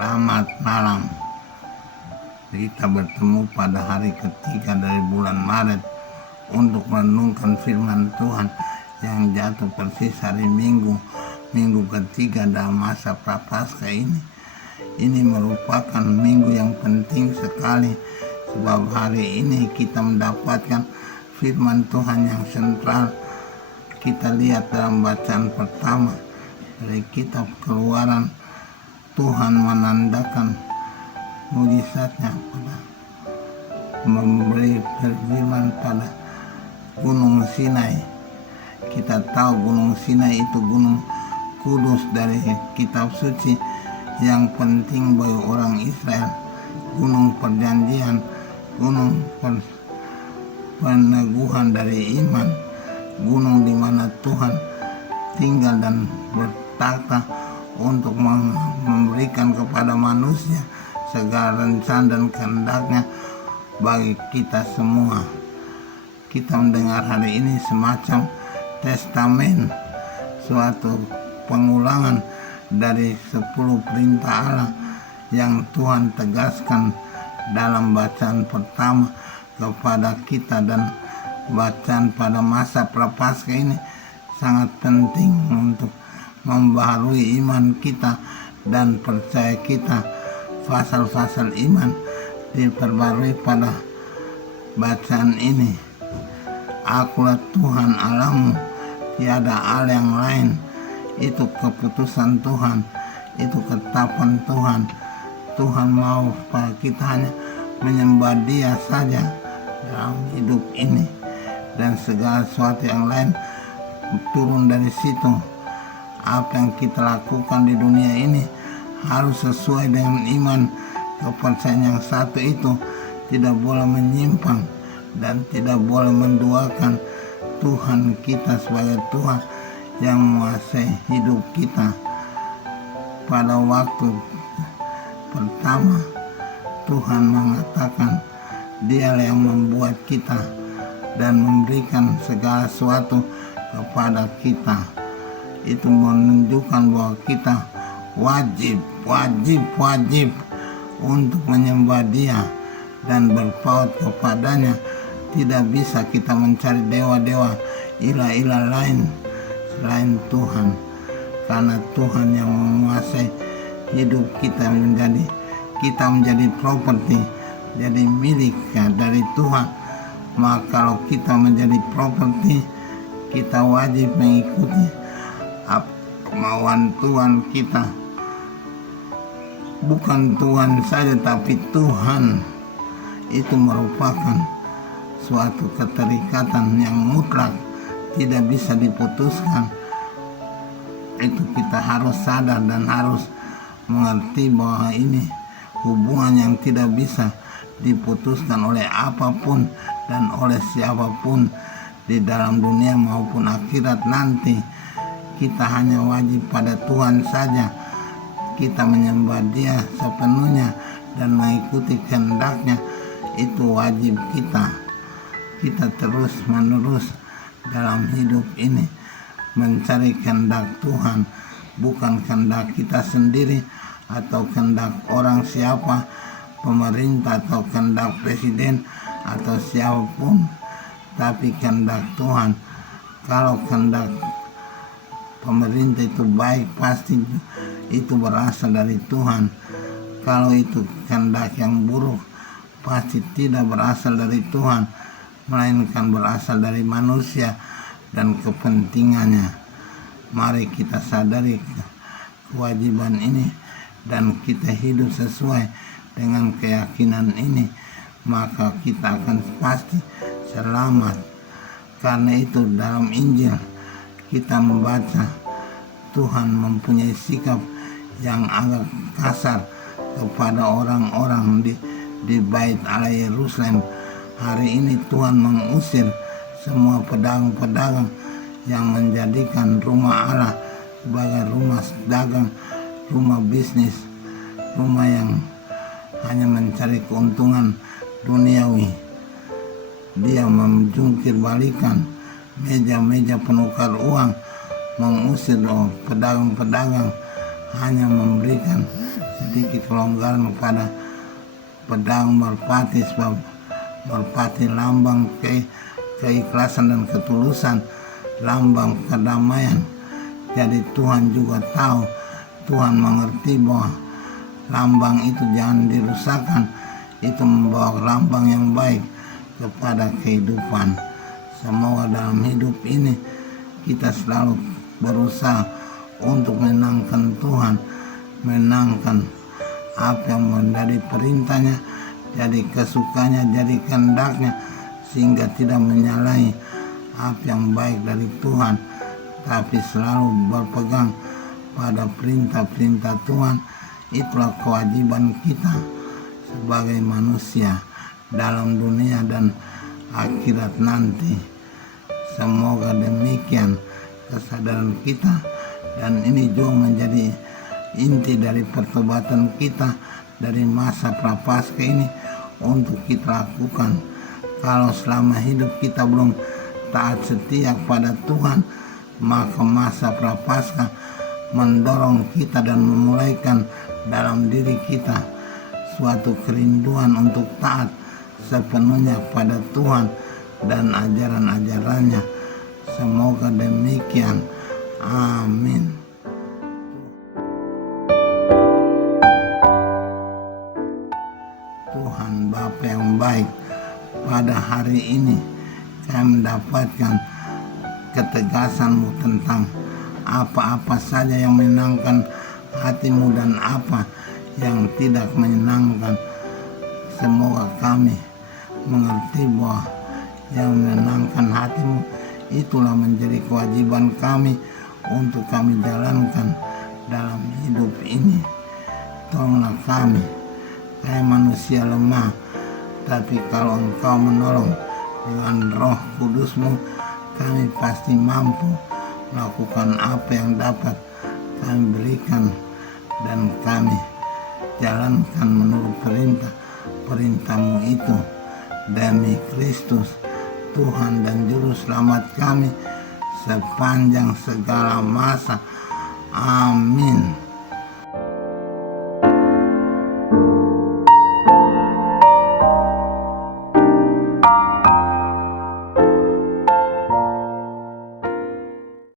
Selamat malam. Kita bertemu pada hari ketiga dari bulan Maret untuk merenungkan firman Tuhan yang jatuh persis hari Minggu ketiga dalam masa Prapaskah ini. Ini merupakan minggu yang penting sekali, sebab hari ini kita mendapatkan firman Tuhan yang sentral. Kita lihat dalam bacaan pertama dari kitab Keluaran, Tuhan menandakan mujizatnya pada memberi firman pada Gunung Sinai. Kita tahu Gunung Sinai itu gunung kudus dari kitab suci yang penting bagi orang Israel, gunung perjanjian, gunung peneguhan dari iman, gunung di mana Tuhan tinggal dan bertata untuk memberikan kepada manusia segala rencana dan kehendaknya bagi kita semua. Kita mendengar hari ini semacam testamen, suatu pengulangan dari 10 perintah Allah yang Tuhan tegaskan dalam bacaan pertama kepada kita, dan bacaan pada masa Prapaskah ini sangat penting untuk membaharui iman kita dan percaya kita. Pasal-pasal iman diperbarui pada bacaan ini. Akulah Tuhan Allahmu, tiada Allah yang lain. Itu keputusan Tuhan, itu ketetapan Tuhan. Tuhan mau supaya kita hanya menyembah Dia saja dalam hidup ini, dan segala sesuatu yang lain turun dari situ. Apa yang kita lakukan di dunia ini harus sesuai dengan iman, kepercayaan yang satu itu. Tidak boleh menyimpang dan tidak boleh menduakan Tuhan kita sebagai Tuhan yang menguasai hidup kita. Pada waktu pertama Tuhan mengatakan Dialah yang membuat kita dan memberikan segala sesuatu kepada kita. Itu menunjukkan bahwa kita wajib untuk menyembah Dia dan berpaut kepadanya. Tidak bisa kita mencari dewa-dewa, ilah-ilah lain selain Tuhan, karena Tuhan yang menguasai hidup kita, menjadi properti, jadi milik dari Tuhan. Maka kalau kita menjadi properti, kita wajib mengikuti kemauan Tuhan kita. Bukan Tuhan saja, tapi Tuhan. Itu merupakan suatu keterikatan yang mutlak, tidak bisa diputuskan. Itu kita harus sadar dan harus mengerti bahwa ini hubungan yang tidak bisa diputuskan oleh apapun dan oleh siapapun di dalam dunia maupun akhirat nanti. Kita hanya wajib pada Tuhan saja. Kita menyembah Dia sepenuhnya dan mengikuti kehendak-Nya. Itu wajib kita. Kita terus menerus dalam hidup ini mencari kehendak Tuhan, bukan kehendak kita sendiri atau kehendak orang siapa, pemerintah atau kehendak presiden atau siapapun, tapi kehendak Tuhan. Kalau kehendak pemerintah itu baik, pasti itu berasal dari Tuhan. Kalau itu kehendak yang buruk, pasti tidak berasal dari Tuhan, melainkan berasal dari manusia dan kepentingannya. Mari kita sadari kewajiban ini dan kita hidup sesuai dengan keyakinan ini, maka kita akan pasti selamat. Karena itu dalam Injil kita membaca Tuhan mempunyai sikap yang agak kasar kepada orang-orang di Bait Allah Yerusalem. Hari ini Tuhan mengusir semua pedagang-pedagang yang menjadikan rumah Allah sebagai rumah dagang, rumah bisnis, rumah yang hanya mencari keuntungan duniawi. Dia menjungkir balikan meja-meja penukar uang, mengusir pedagang-pedagang, hanya memberikan sedikit kelonggaran kepada pedang merpati, sebab merpati lambang keikhlasan dan ketulusan, lambang kedamaian. Jadi Tuhan juga tahu, Tuhan mengerti bahwa lambang itu jangan dirusakkan, itu membawa lambang yang baik kepada kehidupan. Semoga dalam hidup ini kita selalu berusaha untuk menyenangkan Tuhan, menyenangkan apa yang menjadi perintahnya, jadi kesukanya, jadi kehendaknya, sehingga tidak menyalahi apa yang baik dari Tuhan, tapi selalu berpegang pada perintah-perintah Tuhan. Itulah kewajiban kita sebagai manusia dalam dunia dan akhirat nanti. Semoga demikian kesadaran kita, dan ini juga menjadi inti dari pertobatan kita dari masa prapaskah ini untuk kita lakukan. Kalau selama hidup kita belum taat setia kepada Tuhan, maka masa prapaskah mendorong kita dan memulaikan dalam diri kita suatu kerinduan untuk taat sepenuhnya pada Tuhan dan ajaran-ajarannya. Semoga demikian. Amin. Tuhan Bapa yang baik, pada hari ini kami mendapatkan ketegasan-Mu tentang apa-apa saja yang menyenangkan hati-Mu dan apa yang tidak menyenangkan. Semoga kami mengerti bahwa yang menyenangkan hati-Mu itulah menjadi kewajiban kami untuk kami jalankan dalam hidup ini. Tolonglah kami manusia lemah, tapi kalau Engkau menolong dengan Roh Kudus-Mu, kami pasti mampu melakukan apa yang dapat kami berikan, dan kami jalankan menurut perintah-Mu itu, demi Kristus Tuhan dan Juru Selamat kami sepanjang segala masa. Amin.